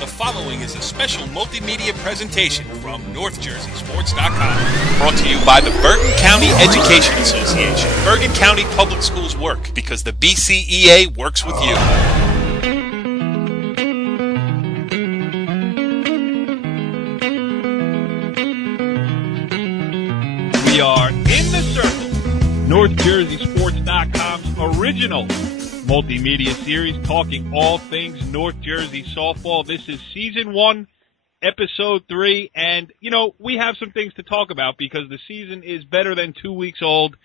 The following is a special multimedia presentation from NorthJerseySports.com. Brought to you by the Bergen County Education Association. Bergen County Public Schools work because the BCEA works with you. We are in the circle. NorthJerseySports.com's original multimedia series talking all things North Jersey softball. This is Season 1, Episode 3, and, we have some things to talk about because the season is better than 2 weeks old,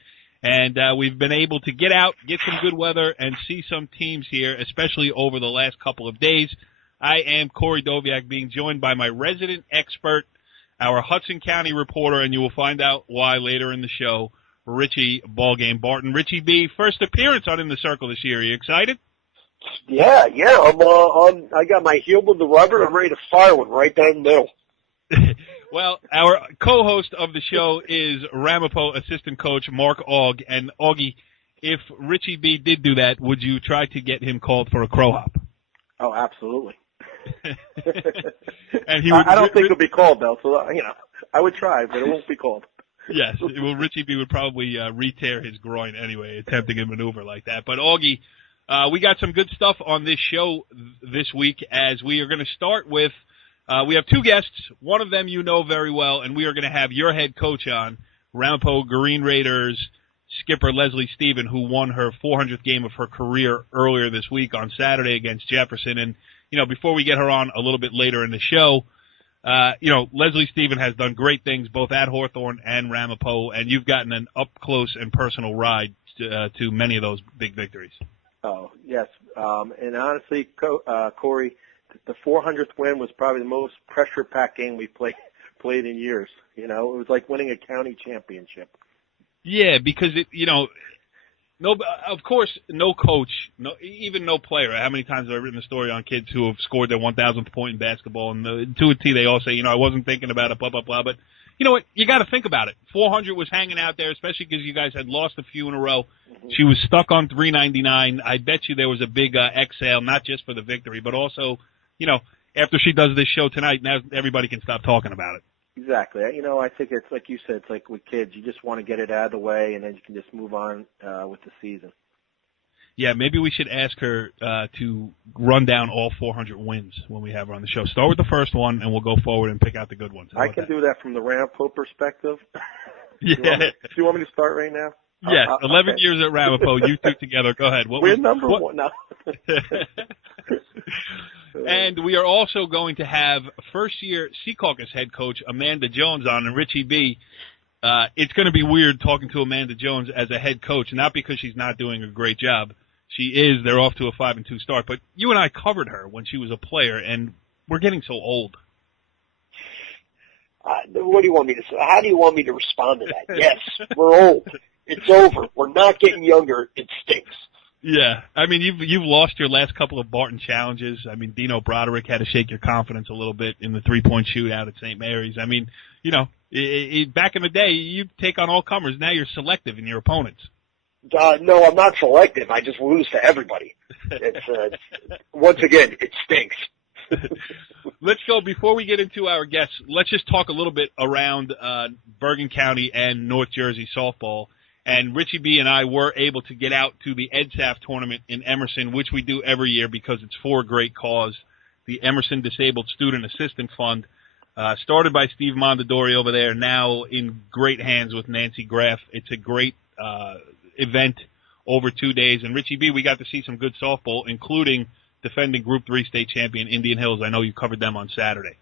and we've been able to get out, get some good weather, and see some teams here, especially over the last couple of days. I am Corey Doviak, being joined by my resident expert, our Hudson County reporter, and you will find out why later in the show, Richie Ballgame Barton. Richie B, first appearance on In the Circle this year. Are you excited? Yeah. I got my heel with the rubber. I'm ready to fire one right down the middle. Well, our co-host of the show is Ramapo assistant coach Mark Auggie. And Auggie, if Richie B did do that, would you try to get him called for a crow hop? Oh, absolutely. And I don't think it'll be called, though. So, I would try, but it won't be called. Yes, well, Richie B would probably re-tear his groin anyway, attempting a maneuver like that. But, Auggie, we got some good stuff on this show this week, as we are going to start with, we have two guests. One of them you know very well, and we are going to have your head coach on, Ramapo Green Raiders skipper Leslie Stephen, who won her 400th game of her career earlier this week on Saturday against Jefferson. And, before we get her on a little bit later in the show, Leslie Stephen has done great things both at Hawthorne and Ramapo, and you've gotten an up-close and personal ride to many of those big victories. Oh, yes. And honestly, Corey, the 400th win was probably the most pressure-packed game we've played in years. It was like winning a county championship. Yeah, because of course, no coach, even no player. How many times have I written a story on kids who have scored their 1,000th point in basketball, and to a T they all say, I wasn't thinking about it, blah, blah, blah. But you know what? You got to think about it. 400 was hanging out there, especially because you guys had lost a few in a row. Mm-hmm. She was stuck on 399. I bet you there was a big exhale, not just for the victory, but also, after she does this show tonight, now everybody can stop talking about it. Exactly. I think it's like you said, it's like with kids, you just want to get it out of the way, and then you can just move on with the season. Yeah, maybe we should ask her to run down all 400 wins when we have her on the show. Start with the first one, and we'll go forward and pick out the good ones. I can do that from the Ramapo perspective. Yeah. Do you want me to start right now? Yes, 11 years at Ramapo, you two together. Go ahead. We're number one now. And we are also going to have first-year Secaucus head coach Amanda Jones on, and Richie B. It's going to be weird talking to Amanda Jones as a head coach, not because she's not doing a great job. She is. They're off to a 5-2 start. But you and I covered her when she was a player, and we're getting so old. What do you want me to say? How do you want me to respond to that? Yes, we're old. It's over. We're not getting younger. It stinks. Yeah. I mean, you've lost your last couple of Barton challenges. I mean, Dino Broderick had to shake your confidence a little bit in the three-point shootout at St. Mary's. I mean, back in the day, you'd take on all comers. Now you're selective in your opponents. No, I'm not selective. I just lose to everybody. Once again, it stinks. Let's go, before we get into our guests, let's just talk a little bit around Bergen County and North Jersey softball. And Richie B and I were able to get out to the EdSAF tournament in Emerson, which we do every year because it's for a great cause. The Emerson Disabled Student Assistance Fund, started by Steve Mondadori over there, now in great hands with Nancy Graff. It's a great event over 2 days. And Richie B, we got to see some good softball, including defending Group 3 state champion Indian Hills. I know you covered them on Saturday.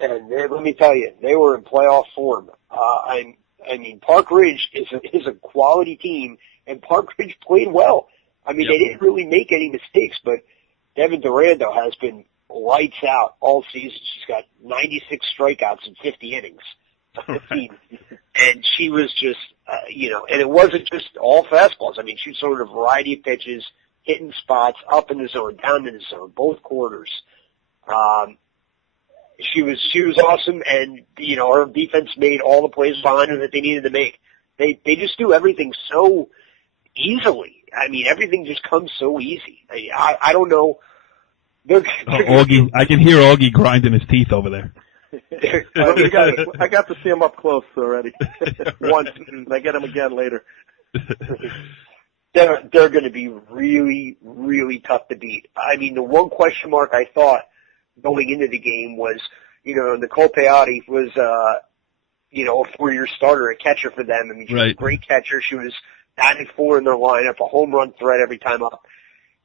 And let me tell you, they were in playoff form. I mean, Park Ridge is a quality team, and Park Ridge played well. I mean, They didn't really make any mistakes, but Devin Durando has been lights out all season. She's got 96 strikeouts in 50 innings. And she was just, and it wasn't just all fastballs. I mean, she was a variety of pitches, hitting spots, up in the zone, down in the zone, both quarters. She was awesome, and her defense made all the plays behind her that they needed to make. They just do everything so easily. I mean, everything just comes so easy. I don't know Auggie, I can hear Auggie grinding his teeth over there. I got to see him up close already once, and I get him again later. They're going to be really, really tough to beat. I mean, the one question mark I thought going into the game was, Nicole Peotti was, a 4-year starter, a catcher for them. I mean, she was a great catcher. She was batting 4 in their lineup, a home run threat every time up.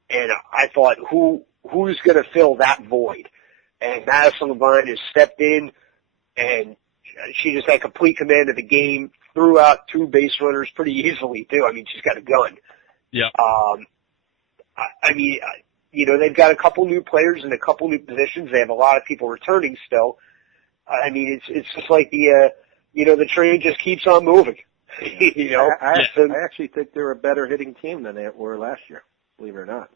And I thought, who's going to fill that void? And Madison Levine has stepped in, and she just had complete command of the game, threw out 2 base runners pretty easily, too. I mean, she's got a gun. Yeah. They've got a couple new players in a couple new positions. They have a lot of people returning still. I mean, it's just like the train just keeps on moving. I actually think they're a better hitting team than they were last year, believe it or not.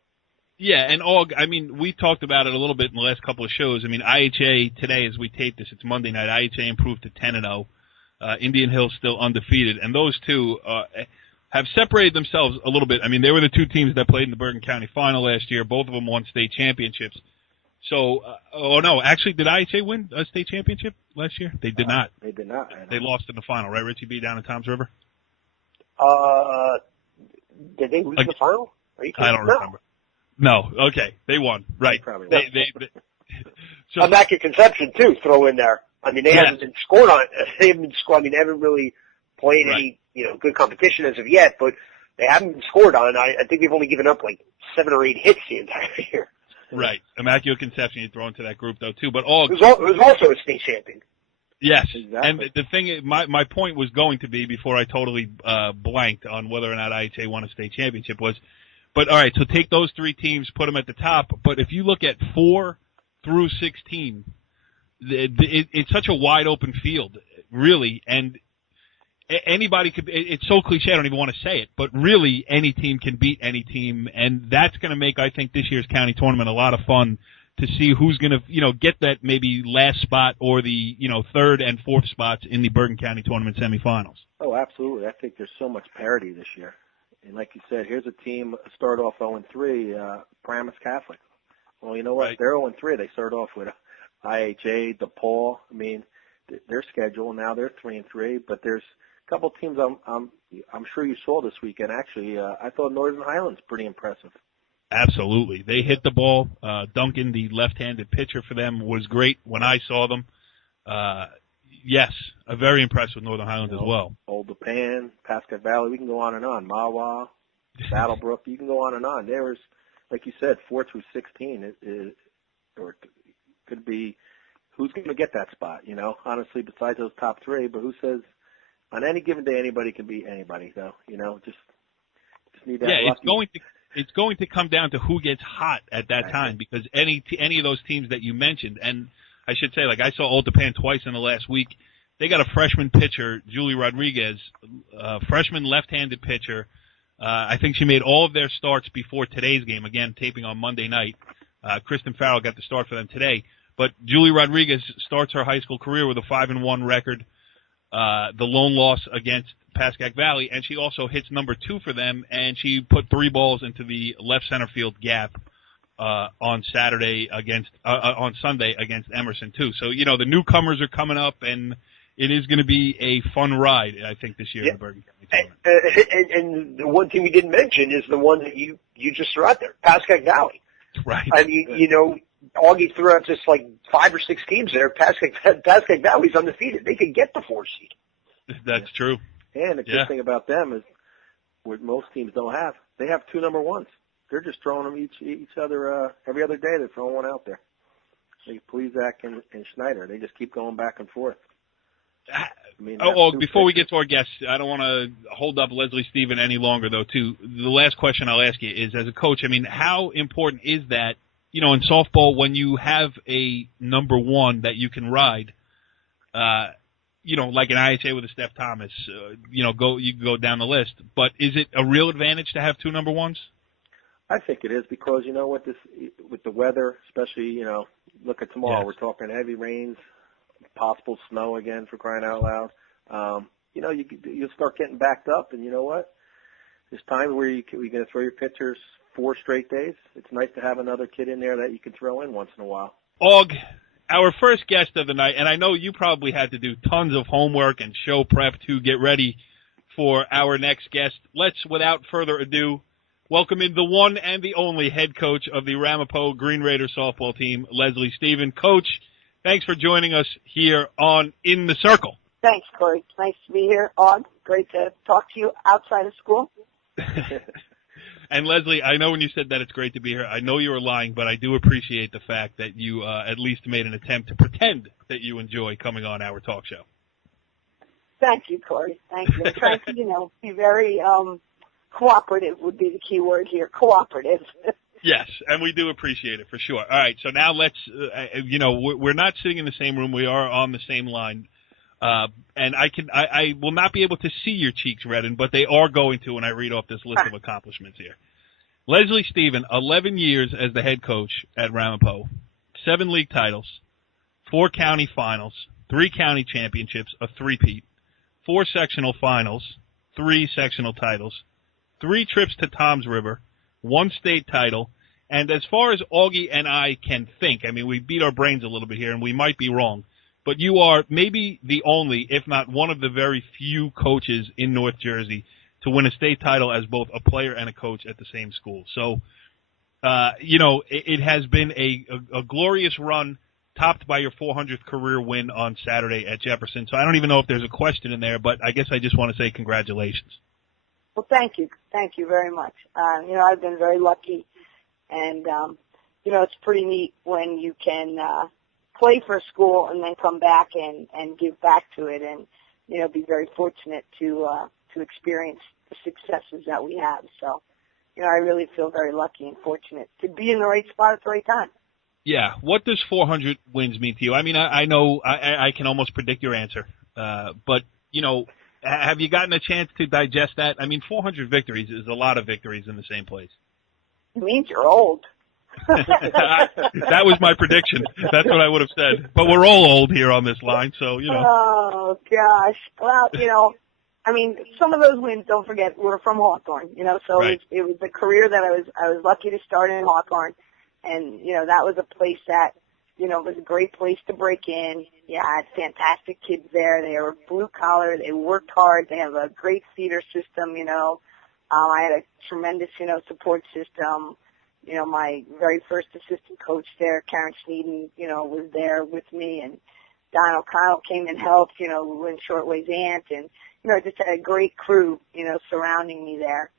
Yeah, and we talked about it a little bit in the last couple of shows. I mean, IHA today, as we tape this, it's Monday night. IHA improved to 10-0. Indian Hill's still undefeated, and those two have separated themselves a little bit. I mean, they were the 2 teams that played in the Bergen County final last year. Both of them won state championships. So, actually, did IHA win a state championship last year? They did not. They did not. They lost in the final, right, Richie B, down in Toms River? Did they lose the final? I don't remember. No, okay, they won, right? Probably so Immaculate Conception too. Throw in there. I mean, they haven't been scored on. They haven't been scored. I mean, they haven't really played any good competition as of yet, but they haven't been scored on. I think they've only given up like 7 or 8 hits the entire year. Right, Immaculate Conception you throw into that group though too, but all it was also a state champion. Yes, exactly. And the thing, my point was going to be before I totally blanked on whether or not IHA won a state championship was. But all right, so take those 3 teams, put them at the top. But if you look at 4 through 16, it's such a wide open field, really. And anybody could. It's so cliche, I don't even want to say it. But really, any team can beat any team, and that's going to make, I think, this year's county tournament a lot of fun to see who's going to, get that maybe last spot or the 3rd and 4th spots in the Bergen County tournament semifinals. Oh, absolutely. I think there's so much parity this year. And like you said, here's a team start off 0-3, Paramus Catholic. Well, you know what? Right. They're 0-3. They start off with IHA, DePaul. I mean, their schedule now they're 3-3. But there's a couple teams I'm sure you saw this weekend. Actually, I thought Northern Highlands pretty impressive. Absolutely, they hit the ball. Duncan, the left-handed pitcher for them, was great when I saw them. Yes, I'm very impressed with Northern Highlands as well. Old Dapan, Pascack Valley, we can go on and on. Mawa, Battlebrook, you can go on and on. There was, like you said, 4 through 16, or could be who's going to get that spot, honestly, besides those top 3. But who says on any given day anybody can beat anybody, though, just need that lucky. It's going to come down to who gets hot at that time, because any of those teams that you mentioned, and I should say, like I saw Old Dapan twice in the last week. They got a freshman pitcher, Julie Rodriguez, freshman left-handed pitcher. I think she made all of their starts before today's game. Again, taping on Monday night. Kristen Farrell got the start for them today. But Julie Rodriguez starts her high school career with a 5-1 record. The lone loss against Pascack Valley, and she also hits number 2 for them, and she put 3 balls into the left center field gap on Sunday against Emerson too. So the newcomers are coming up, and it is going to be a fun ride, I think, this year in the Bergen County tournament. And the one thing we didn't mention is the one that you just threw out there, Pascack Valley. Right. I mean, Auggie threw out just like 5 or 6 teams there. Pascack Valley's undefeated. They could get the 4 seed. That's true. And the good thing about them is what most teams don't have. They have 2 number 1s. They're just throwing them each other every other day. They're throwing one out there. Like Plezak and Schneider. They just keep going back and forth. Before we get to our guests, I don't want to hold up Leslie Stephen any longer, though, too. The last question I'll ask you is, as a coach, I mean, how important is that, in softball, when you have a number 1 that you can ride, like an IHA with a Steph Thomas, you can go down the list. But is it a real advantage to have 2 number 1s? I think it is, because with the weather, especially, look at tomorrow. Yes. We're talking heavy rains, possible snow again, for crying out loud. You'll start getting backed up, and you know what? There's times where you're going to throw your pitchers 4 straight days. It's nice to have another kid in there that you can throw in once in a while. Aug, our first guest of the night, and I know you probably had to do tons of homework and show prep to get ready for our next guest. Let's, without further ado, welcome in the one and the only head coach of the Ramapo Green Raider softball team, Leslie Stephen. Coach, thanks for joining us here on In the Circle. Thanks, Corey. Nice to be here. Aug, great to talk to you outside of school. And Leslie, I know when you said that it's great to be here, I know you were lying, but I do appreciate the fact that you at least made an attempt to pretend that you enjoy coming on our talk show. Thank you, Corey. Thank you. I'm trying to, be very cooperative would be the key word here, cooperative. Yes, and we do appreciate it for sure. All right, so now let's, we're not sitting in the same room. We are on the same line. And I will not be able to see your cheeks redden, but they are going to when I read off this list of accomplishments here. Leslie Stephen, 11 years as the head coach at Ramapo, 7 league titles, 4 county finals, 3 county championships, a three-peat, 4 sectional finals, 3 sectional titles, 3 trips to Toms River, 1 state title, and as far as Auggie and I can think, I mean, we beat our brains a little bit here, and we might be wrong, but you are maybe the only, if not one of the very few coaches in North Jersey to win a state title as both a player and a coach at the same school. So, it has been a glorious run, topped by your 400th career win on Saturday at Jefferson. So I don't even know if there's a question in there, but I guess I just want to say congratulations. Well, thank you. Thank you very much. I've been very lucky, and, it's pretty neat when you can play for a school and then come back and give back to it and, be very fortunate to experience the successes that we have. So, I really feel very lucky and fortunate to be in the right spot at the right time. Yeah. What does 400 wins mean to you? I mean, I know I can almost predict your answer. But, have you gotten a chance to digest that? I mean, 400 victories is a lot of victories in the same place. It means you're old. That was my prediction. That's what I would have said. But we're all old here on this line, so, Oh, gosh. Well, some of those wins, don't forget, were from Hawthorne, so right. it was a career that I was lucky to start in Hawthorne. And, that was a place that, was a great place to break in. Yeah, I had fantastic kids there. They were blue collar. They worked hard. They have a great feeder system, I had a tremendous, support system. My very first assistant coach there, Karen Sneeden, was there with me, and Don O'Connell came and helped, Lynn Shortway's aunt, and, just had a great crew, surrounding me there.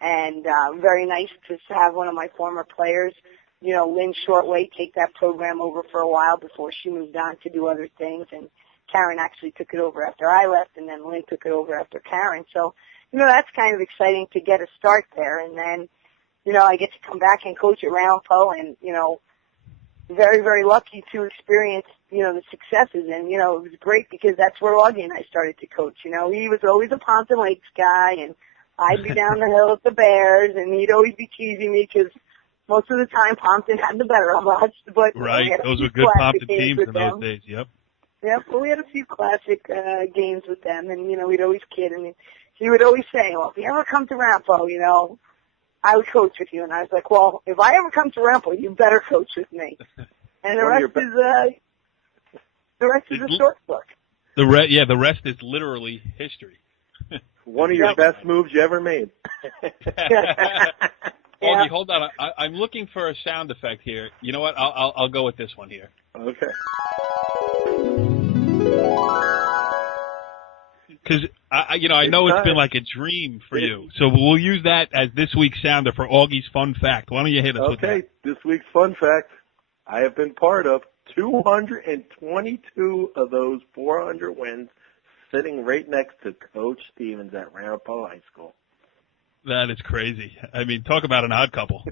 And very nice to have one of my former players, Lynn Shortway, take that program over for a while before she moved on to do other things, and Karen actually took it over after I left, and then Lynn took it over after Karen. So, that's kind of exciting to get a start there, and then I get to come back and coach at Ramapo and, very, very lucky to experience, the successes. And, it was great because that's where Auggie and I started to coach. He was always a Pompton Lakes guy, and I'd be down the hill at the Bears, and he'd always be teasing me because most of the time Pompton had the better of us. But right, those were good Pompton teams in those days, yep. Yep, well, we had a few classic games with them, and, we'd always kid. And he would always say, well, if you ever come to Ramapo, I would coach with you. And I was like, well, if I ever come to Ramapo, you better coach with me. And the rest is a short book. The rest is literally history. One of your best moves you ever made. Auggie, hold on. I'm looking for a sound effect here. You know what? I'll go with this one here. Okay. Because I know it's been like a dream for you, so we'll use that as this week's sounder for Augie's fun fact. Why don't you hit us with that? Okay, this week's fun fact: I have been part of 222 of those 400 wins, sitting right next to Coach Stevens at Ramapo High School. That is crazy. I mean, talk about an odd couple.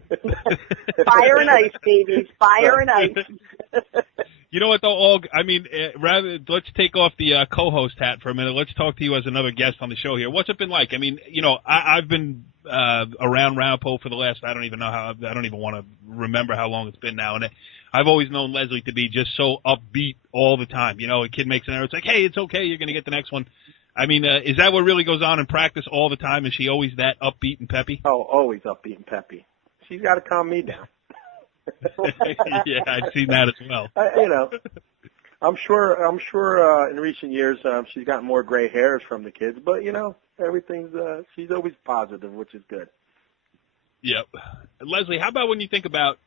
Fire and ice, babies. Fire and ice. You know what, though, Aug? I mean, let's take off the co-host hat for a minute. Let's talk to you as another guest on the show here. What's it been like? I mean, I've been around Ramapo for the last, I don't even want to remember how long it's been now. And I've always known Leslie to be just so upbeat all the time. A kid makes an error. It's like, hey, it's okay. You're going to get the next one. I mean, is that what really goes on in practice all the time? Is she always that upbeat and peppy? Oh, always upbeat and peppy. she's got to calm me down. Yeah, I've seen that as well. I'm sure in recent years she's gotten more gray hairs from the kids, but everything's she's always positive, which is good. Yep. Leslie, how about when you think about,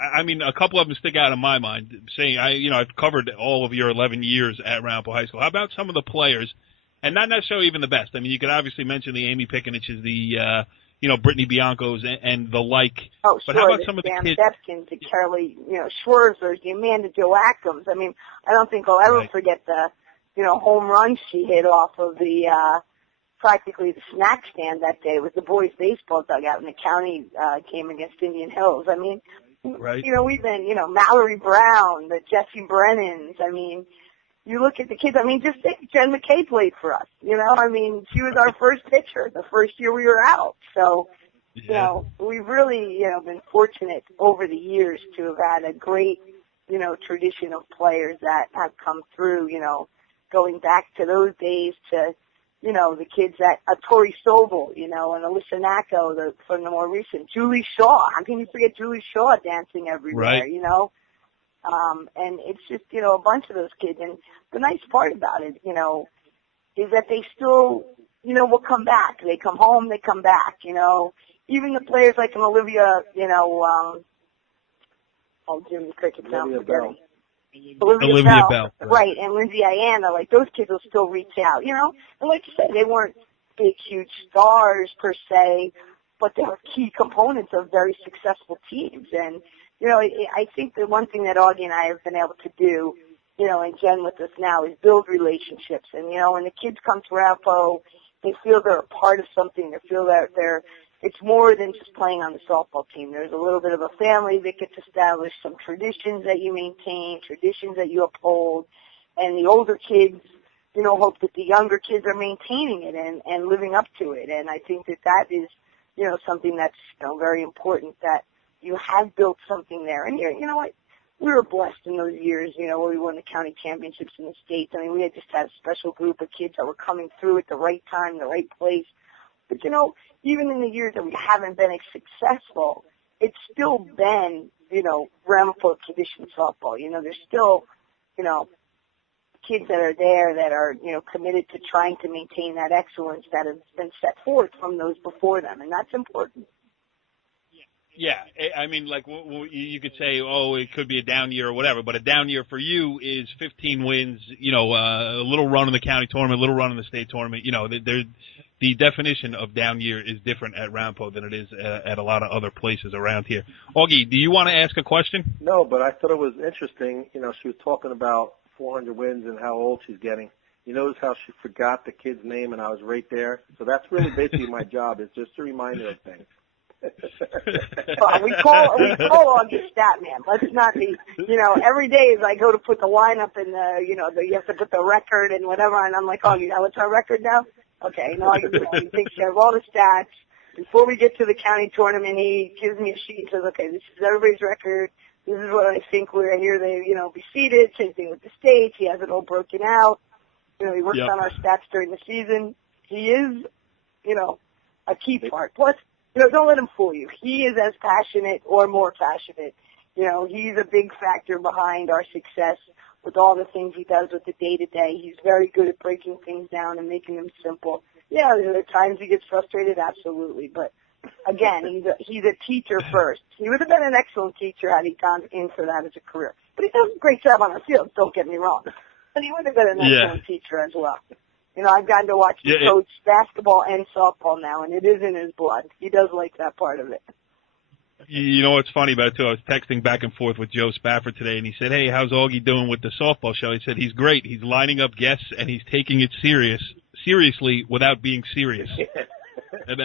I mean, a couple of them stick out in my mind, saying, I've covered all of your 11 years at Ramapo High School. How about some of the players, and not necessarily even the best? I mean, you could obviously mention the Amy Pickeniches, the, Brittany Biancos and the like. Oh, but sure. How about some of the Dan kids? Depkins, the Carolee, Schwerzers, the Amanda Joachms. I mean, I don't think I'll ever forget the, home run she hit off of the, practically the snack stand that day. It was the boys' baseball dugout in the county game against Indian Hills. I mean, right. We've been, Mallory Brown, the Jesse Brennans. I mean, you look at the kids. I mean, just think Jen McKay played for us. I mean, she was our first pitcher the first year we were out. So, we've really, been fortunate over the years to have had a great, tradition of players that have come through, going back to those days to, the kids at Tori Sobel, and Alyssa Nacco, from the more recent. Julie Shaw. How can you forget Julie Shaw dancing everywhere, right. And it's just, a bunch of those kids. And the nice part about it, is that they still, will come back. They come home, they come back, Even the players like an Olivia, Jimmy Cricket sounds forgetting. Olivia Bell. Right, and Lindsay Iana, like those kids will still reach out, And like you said, they weren't big, huge stars per se, but they were key components of very successful teams. And, I think the one thing that Auggie and I have been able to do, and Jen with us now, is build relationships. And, when the kids come to Ramapo, they feel they're a part of something. They feel that it's more than just playing on the softball team. There's a little bit of a family that gets established, some traditions that you maintain, traditions that you uphold, and the older kids, hope that the younger kids are maintaining it and living up to it. And I think that is, something that's, very important, that you have built something there. And you know what? We were blessed in those years, where we won the county championships in the States. I mean, we had just had a special group of kids that were coming through at the right time, the right place. But, even in the years that we haven't been as successful, it's still been, Ramapo tradition softball. There's still, kids that are there that are, committed to trying to maintain that excellence that has been set forth from those before them, and that's important. Yeah, I mean, like you could say, it could be a down year or whatever, but a down year for you is 15 wins, a little run in the county tournament, a little run in the state tournament. The definition of down year is different at Ramapo than it is at a lot of other places around here. Auggie, do you want to ask a question? No, but I thought it was interesting. She was talking about 400 wins and how old she's getting. You notice how she forgot the kid's name, and I was right there. So that's really basically my job, is just to remind her of things. Well, we call Auggie stat man. Let's not be, every day as I go to put the lineup in you have to put the record and whatever, and I'm like, Auggie, what's our record now? Okay, he takes care of all the stats. Before we get to the county tournament, he gives me a sheet and says, okay, this is everybody's record. This is what I think we're here to, be seated. Same thing with the states. He has it all broken out. He works on our stats during the season. He is, a key part. Plus, don't let him fool you. He is as passionate or more passionate. He's a big factor behind our success with all the things he does with the day-to-day. He's very good at breaking things down and making them simple. Yeah, there are times he gets frustrated, absolutely. But, again, he's a teacher first. He would have been an excellent teacher had he gone in for that as a career. But he does a great job on the field, don't get me wrong. But he would have been an excellent teacher as well. I've gotten to watch him coach basketball and softball now, and it is in his blood. He does like that part of it. You know what's funny about it, too? I was texting back and forth with Joe Spafford today, and he said, hey, how's Auggie doing with the softball show? He said he's great. He's lining up guests, and he's taking it seriously without being serious. And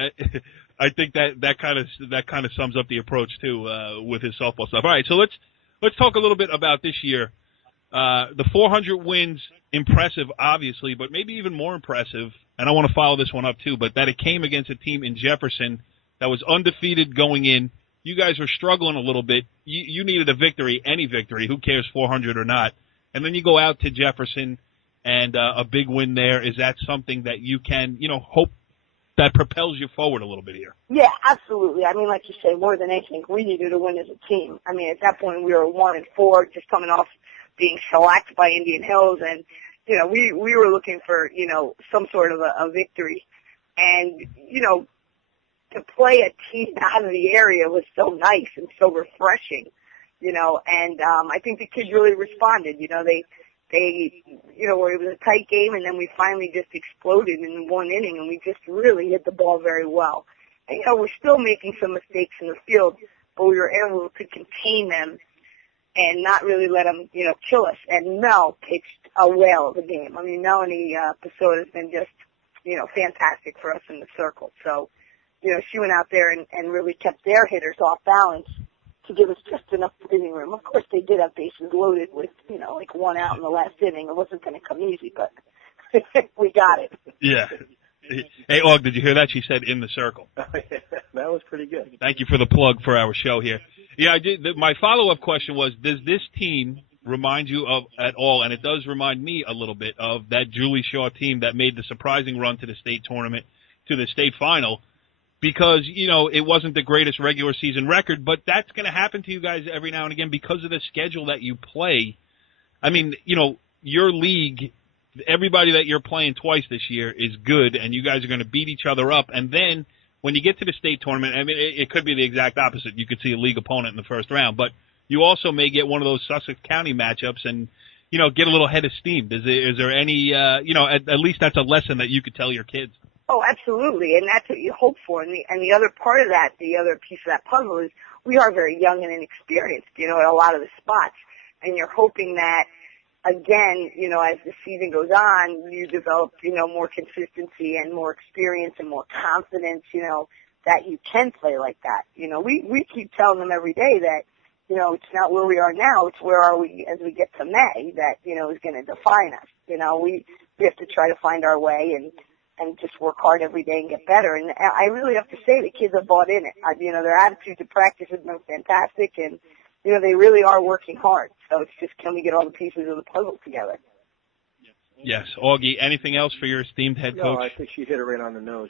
I think that kind of sums up the approach, too, with his softball stuff. All right, so let's talk a little bit about this year. The 400 wins, impressive, obviously, but maybe even more impressive, and I want to follow this one up too, but that it came against a team in Jefferson that was undefeated going in. You guys were struggling a little bit. You needed a victory, any victory, who cares 400 or not. And then you go out to Jefferson and a big win there. Is that something that you can, hope that propels you forward a little bit here. Yeah, absolutely. I mean, like you say, more than anything, we needed to win as a team. I mean, at that point, we were 1-4, just coming off being shellacked by Indian Hills, and we were looking for some sort of a victory, and to play a team out of the area was so nice and so refreshing, and I think the kids really responded. Where it was a tight game, and then we finally just exploded in one inning, and we just really hit the ball very well. And, we're still making some mistakes in the field, but we were able to contain them and not really let them, kill us. And Mel pitched a whale of a game. I mean, Melanie Pasota has been just, fantastic for us in the circle. So, she went out there and really kept their hitters off balance to give us just enough breathing room. Of course, they did have bases loaded with, like one out in the last inning. It wasn't going to come easy, but we got it. Yeah. Hey, Aug, did you hear that? She said in the circle. That was pretty good. Thank you for the plug for our show here. Yeah, I did. My follow-up question was, does this team remind you of at all, and it does remind me a little bit of that Julie Shaw team that made the surprising run to the state tournament, to the state final, because, it wasn't the greatest regular season record, but that's going to happen to you guys every now and again because of the schedule that you play. I mean, your league, everybody that you're playing twice this year is good, and you guys are going to beat each other up. And then when you get to the state tournament, I mean, it could be the exact opposite. You could see a league opponent in the first round, but you also may get one of those Sussex County matchups and, get a little head of steam. Is there any, at least that's a lesson that you could tell your kids? Oh, absolutely, and that's what you hope for. And the other part of that, the other piece of that puzzle is we are very young and inexperienced, at a lot of the spots. And you're hoping that, again, as the season goes on, you develop, more consistency and more experience and more confidence, that you can play like that. We keep telling them every day that, it's not where we are now, it's where are we as we get to May that, is going to define us. We have to try to find our way and just work hard every day and get better. And I really have to say the kids have bought in it. Their attitude to practice has been fantastic, and, they really are working hard. So it's just, can we get all the pieces of the puzzle together? Yes. Auggie, anything else for your esteemed head coach? No, I think she hit it right on the nose,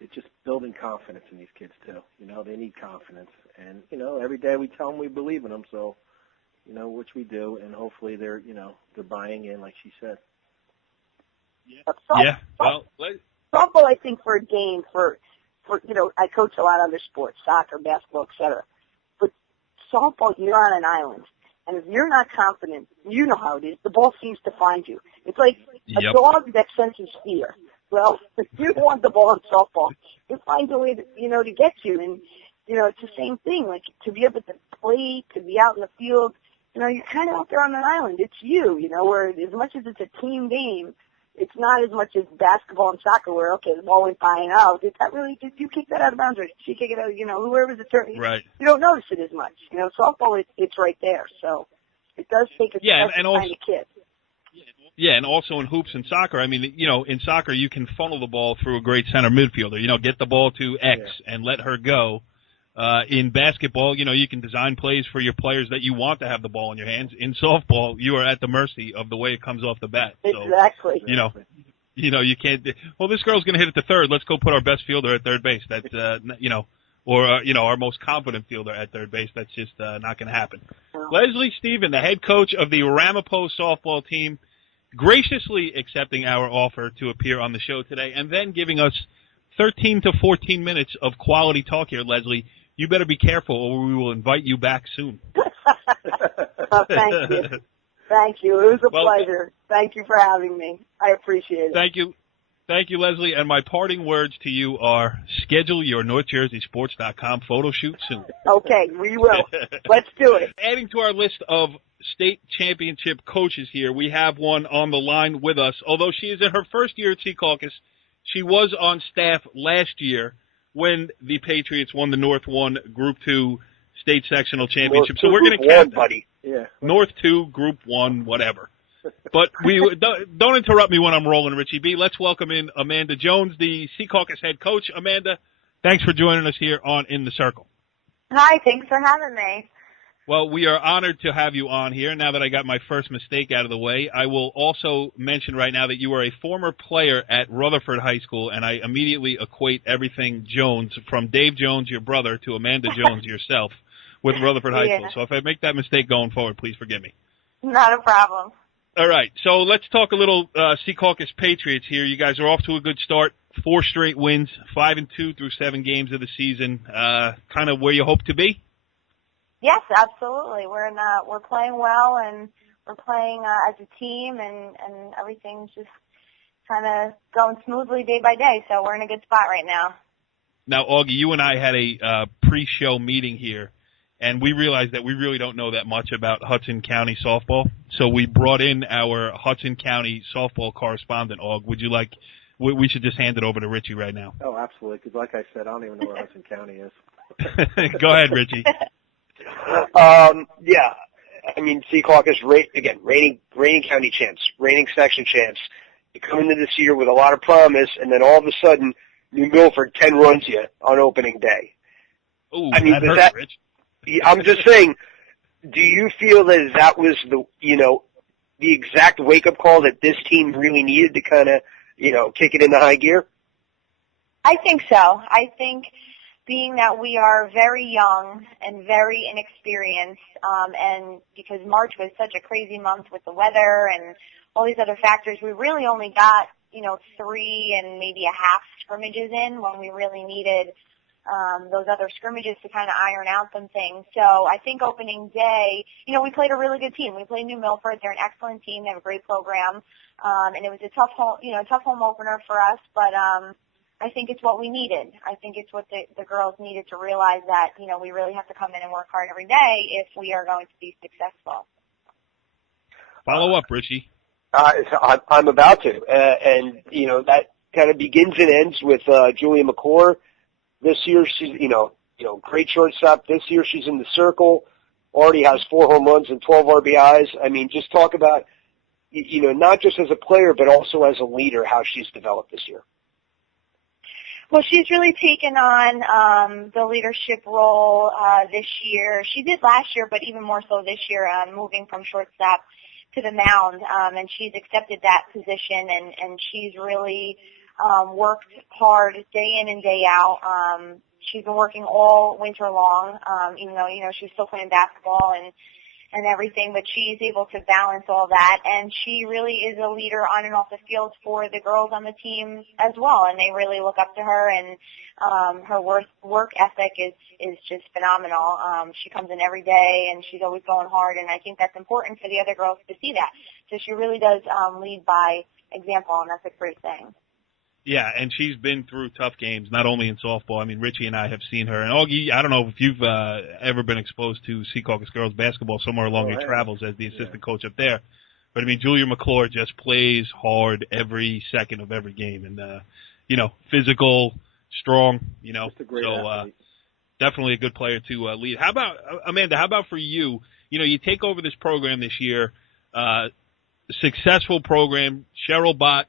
it's just building confidence in these kids, too. They need confidence. And, every day we tell them we believe in them, so, which we do, and hopefully they're buying in, like she said. Yeah. Well, softball, I think, for a game, for I coach a lot of other sports, soccer, basketball, etc. But softball, you're on an island, and if you're not confident, you know how it is. The ball seems to find you. It's like a dog that senses fear. Well, if you want the ball in softball, it finds a way to, to get you. And it's the same thing. Like to be able to play, to be out in the field, you're kind of out there on an island. It's you, where as much as it's a team game, it's not as much as basketball and soccer where, okay, the ball went by and out. Did you kick that out of bounds or did she kick it out, whoever's the turn? Right. You don't notice it as much. Softball, it's right there. So it does take a special kind of kid. Yeah, and also in hoops and soccer, I mean, in soccer you can funnel the ball through a great center midfielder. Get the ball to X and let her go. In basketball, you can design plays for your players that you want to have the ball in your hands. In softball, you are at the mercy of the way it comes off the bat. So, exactly. You can't. Well, this girl's going to hit it to third. Let's go put our best fielder at third base. That's our most confident fielder at third base. That's just not going to happen. Wow. Leslie Stephen, the head coach of the Ramapo softball team, graciously accepting our offer to appear on the show today, and then giving us 13 to 14 minutes of quality talk here, Leslie. You better be careful or we will invite you back soon. Thank you. Thank you. It was a pleasure. Thank you for having me. I appreciate it. Thank you. Thank you, Leslie. And my parting words to you are schedule your NorthJerseySports.com photo shoot soon. Okay, we will. Let's do it. Adding to our list of state championship coaches here, we have one on the line with us. Although she is in her first year at Secaucus, she was on staff last year when the Patriots won the North 1 Group 2 state sectional championship. So we're going to count buddy. Yeah. North 2, Group 1, whatever. But don't interrupt me when I'm rolling, Richie B. Let's welcome in Amanda Jones, the Secaucus head coach. Amanda, thanks for joining us here on In the Circle. Hi, thanks for having me. Well, we are honored to have you on here. Now that I got my first mistake out of the way, I will also mention right now that you are a former player at Rutherford High School, and I immediately equate everything Jones, from Dave Jones, your brother, to Amanda Jones, yourself, with Rutherford High School. So if I make that mistake going forward, please forgive me. Not a problem. All right, so let's talk a little Secaucus Patriots here. You guys are off to a good start. 4 straight wins, 5-2 through 7 games of the season. Kind of where you hope to be? Yes, absolutely. We're playing well, and we're playing as a team, and everything's just kind of going smoothly day by day. So we're in a good spot right now. Now, Auggie, you and I had a pre-show meeting here, and we realized that we really don't know that much about Hudson County softball. So we brought in our Hudson County softball correspondent, Aug. Would you like? We should just hand it over to Richie right now. Oh, absolutely. Because like I said, I don't even know where Hudson County is. Go ahead, Richie. Yeah, I mean, Secaucus, reigning county champs, reigning section champs. You come into this year with a lot of promise, and then all of a sudden, New Milford 10 runs you on opening day. Ooh, I mean, that hurt, Rich. I'm just saying, do you feel that was the exact wake-up call that this team really needed to kind of, kick it into high gear? I think so. I think being that we are very young and very inexperienced, and because March was such a crazy month with the weather and all these other factors, we really only got, 3 and maybe a half scrimmages in when we really needed those other scrimmages to kind of iron out some things. So I think opening day, we played a really good team. We played New Milford. They're an excellent team. They have a great program. And it was a tough home opener for us, but I think it's what we needed. I think it's what the girls needed to realize that, we really have to come in and work hard every day if we are going to be successful. Follow up, Richie. I'm about to. And that kind of begins and ends with Julia McClure. This year, she's, great shortstop. This year, she's in the circle, already has 4 home runs and 12 RBIs. I mean, just talk about, not just as a player, but also as a leader, how she's developed this year. Well, she's really taken on the leadership role this year. She did last year, but even more so this year, moving from shortstop to the mound, and she's accepted that position, and she's really worked hard day in and day out. She's been working all winter long, even though, she's still playing basketball and everything, but she's able to balance all that, and she really is a leader on and off the field for the girls on the team as well, and they really look up to her, and her work ethic is just phenomenal. She comes in every day, and she's always going hard, and I think that's important for the other girls to see that. So she really does lead by example, and that's a great thing. Yeah, and she's been through tough games, not only in softball. I mean, Richie and I have seen her. And, Auggie, I don't know if you've ever been exposed to Secaucus girls basketball somewhere along your travels as the assistant coach up there. But, I mean, Julia McClure just plays hard every second of every game. And, physical, strong, Just a great athlete. Definitely a good player to lead. How about, Amanda, how about for you? You take over this program this year, successful program, Cheryl Bott.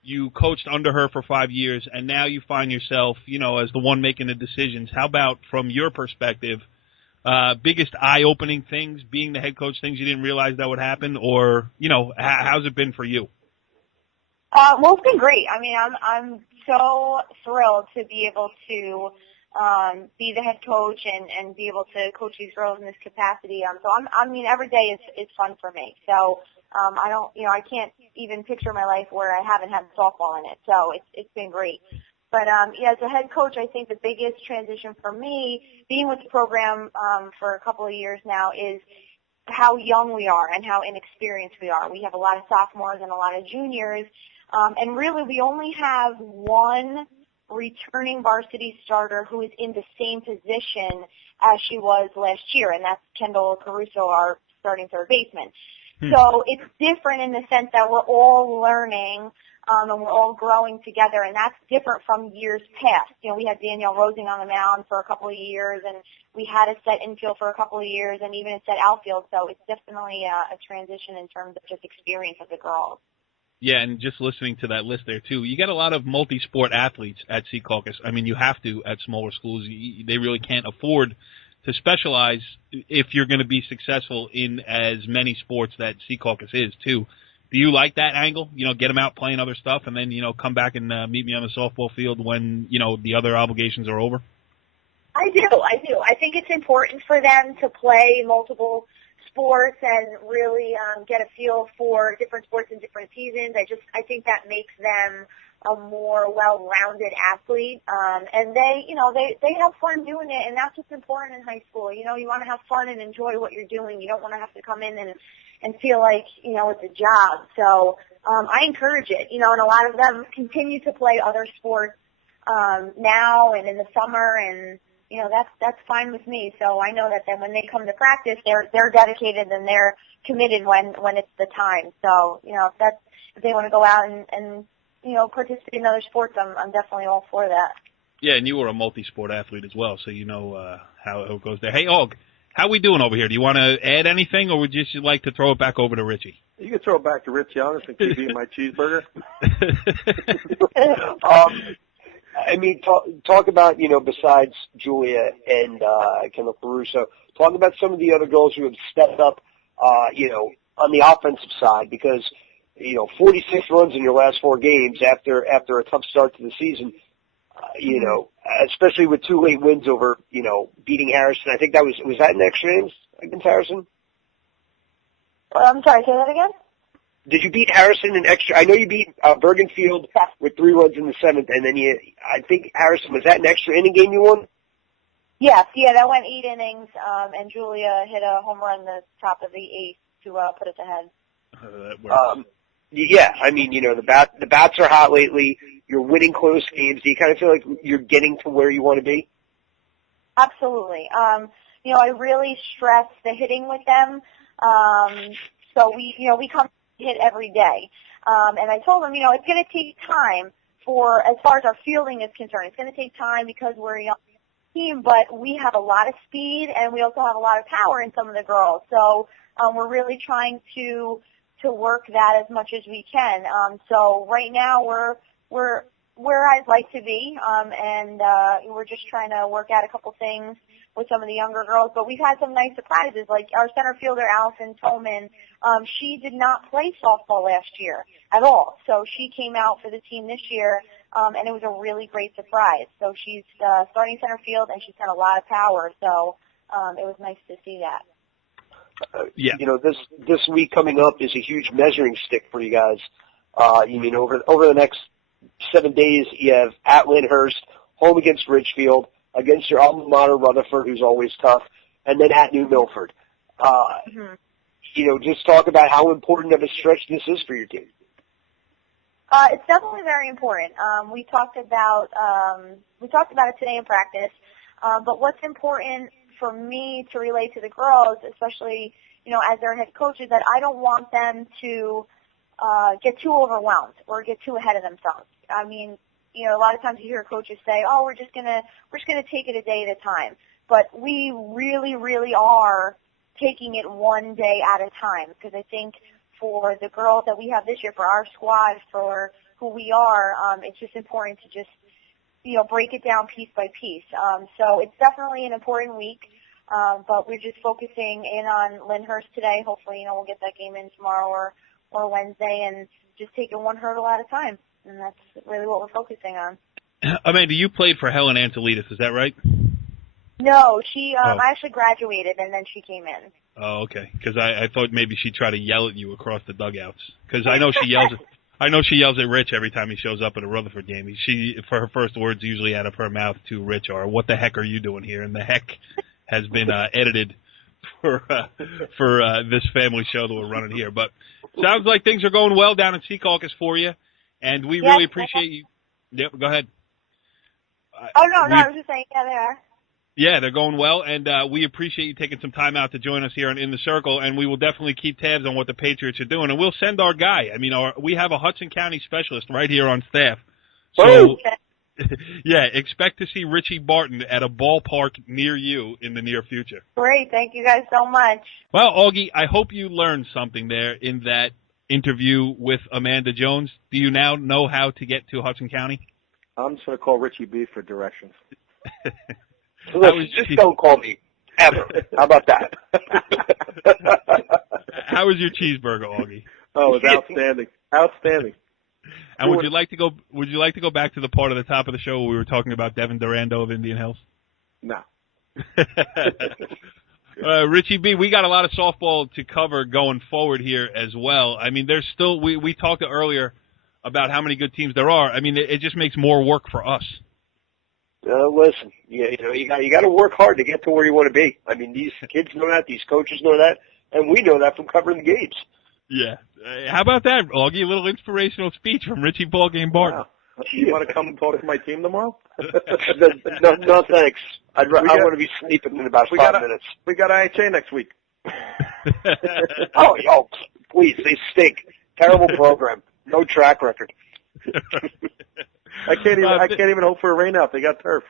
You coached under her for 5 years, and now you find yourself, as the one making the decisions. How about, from your perspective, biggest eye-opening things, being the head coach, things you didn't realize that would happen, or, how's it been for you? Well, it's been great. I mean, I'm so thrilled to be able to be the head coach and be able to coach these girls in this capacity. So every day is fun for me. So I can't even picture my life where I haven't had softball in it. So it's been great. But as a head coach, I think the biggest transition for me, being with the program for a couple of years now, is how young we are and how inexperienced we are. We have a lot of sophomores and a lot of juniors, and really we only have one returning varsity starter who is in the same position as she was last year, and that's Kendall Caruso, our starting third baseman. So it's different in the sense that we're all learning and we're all growing together, and that's different from years past. We had Danielle Rosing on the mound for a couple of years, and we had a set infield for a couple of years, and even a set outfield. So it's definitely a transition in terms of just experience of the girls. Yeah, and just listening to that list there, too, you get a lot of multi-sport athletes at Secaucus. I mean, you have to at smaller schools. They really can't afford to specialize if you're going to be successful in as many sports that Secaucus is too. Do you like that angle? Get them out playing other stuff, and then come back and meet me on the softball field when the other obligations are over. I do. I think it's important for them to play multiple sports and really get a feel for different sports in different seasons. I think that makes them a more well-rounded athlete, and they have fun doing it, and that's what's important in high school. You want to have fun and enjoy what you're doing. You don't want to have to come in and feel like it's a job. So I encourage it. And a lot of them continue to play other sports now and in the summer, and that's fine with me. So I know that then when they come to practice, they're dedicated and they're committed when it's the time. So if they want to go out and participate in other sports, I'm definitely all for that. Yeah, and you were a multi-sport athlete as well, so you know how it goes there. Hey, Og, how we doing over here? Do you want to add anything, or would you just like to throw it back over to Richie? You can throw it back to Richie. I'm going to keep eating my cheeseburger. Talk about, besides Julia and Kendall Caruso, talk about some of the other girls who have stepped up, on the offensive side, because 46 runs in your last 4 games after a tough start to the season, especially with 2 late wins over, beating Harrison. I think that was that in extra innings against Harrison? I'm sorry, say that again? Did you beat Harrison in extra? I know you beat Bergenfield with 3 runs in the 7th, and then I think Harrison, was that an extra inning game you won? Yes, that went 8 innings, and Julia hit a home run in the top of the 8th to put us ahead. That works. Yeah, the bats are hot lately. You're winning close games. Do you kind of feel like you're getting to where you want to be? Absolutely. I really stress the hitting with them. So we come hit every day. And I told them, it's going to take time as far as our fielding is concerned. It's going to take time because we're a young team, but we have a lot of speed and we also have a lot of power in some of the girls. So we're really trying to work that as much as we can. So right now we're where I'd like to be, and we're just trying to work out a couple things with some of the younger girls. But we've had some nice surprises, like our center fielder, Alison Tolman. She did not play softball last year at all, so she came out for the team this year, and it was a really great surprise. So she's starting center field, and she's got a lot of power, so it was nice to see that. Yeah. This week coming up is a huge measuring stick for you guys. Over the next 7 days, you have at Lyndhurst, home against Richfield, against your alma mater, Rutherford, who's always tough, and then at New Milford. Just talk about how important of a stretch this is for your team. It's definitely very important. We talked about it today in practice. But what's important for me to relate to the girls, especially, as their head coach, is that I don't want them to get too overwhelmed or get too ahead of themselves. I mean, a lot of times you hear coaches say, "Oh, we're just gonna take it a day at a time." But we really, really are taking it one day at a time, because I think for the girls that we have this year, for our squad, for who we are, it's just important to just break it down piece by piece. So it's definitely an important week, but we're just focusing in on Lyndhurst today. Hopefully, we'll get that game in tomorrow or Wednesday, and just taking one hurdle at a time. And that's really what we're focusing on. Amanda, you played for Helen Antolides, is that right? No, she. I actually graduated, and then she came in. Oh, okay. Because I thought maybe she'd try to yell at you across the dugouts. Because I know she yells. I know she yells at Rich every time he shows up at a Rutherford game. For her first words, usually out of her mouth to Rich are, "What the heck are you doing here?" And the heck has been edited for this family show that we're running here. But sounds like things are going well down in Secaucus for you, and we really appreciate you. Yep, go ahead. I was just saying, yeah, they are. Yeah, they're going well, and we appreciate you taking some time out to join us here on In the Circle, and we will definitely keep tabs on what the Patriots are doing, and we'll send our guy. I mean, we have a Hudson County specialist right here on staff. So, yeah, expect to see Richie Barton at a ballpark near you in the near future. Great. Thank you guys so much. Well, Augie, I hope you learned something there in that interview with Amanda Jones. Do you now know how to get to Hudson County? I'm just going to call Richie B for directions. Listen, just don't call me. ever. How about that? How was your cheeseburger, Auggie? Oh, it was outstanding. Outstanding. And would you like to go back to the part of the top of the show where we were talking about Devin Durando of Indian Hills? No. Richie B, we got a lot of softball to cover going forward here as well. I mean, there's still we talked earlier about how many good teams there are. I mean, it just makes more work for us. Listen, you got to work hard to get to where you want to be. I mean, these kids know that, these coaches know that, and we know that from covering the games. Yeah. How about that, Augie? A little inspirational speech from Richie Ballgame Barton. Wow. You want to come and talk to my team tomorrow? No, thanks. I want to be sleeping in about 5 minutes. We got IHA next week. Oh, please, they stink. Terrible program. No track record. I can't even hope for a rain out. They got turf.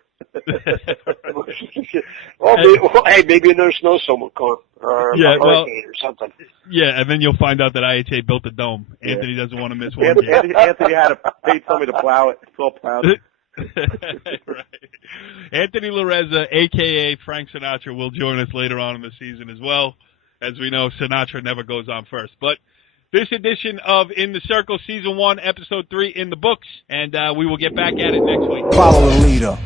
Maybe another snowstorm will come, or a hurricane or something. Yeah, and then you'll find out that IHA built a dome. Yeah. Anthony doesn't want to miss one game. Anthony had to pay somebody to plow it. It's all plowed. Right. Anthony Lareza, a.k.a. Frank Sinatra, will join us later on in the season as well. As we know, Sinatra never goes on first. But this edition of In the Circle, Season 1, Episode 3 in the books, and we will get back at it next week. Follow the leader.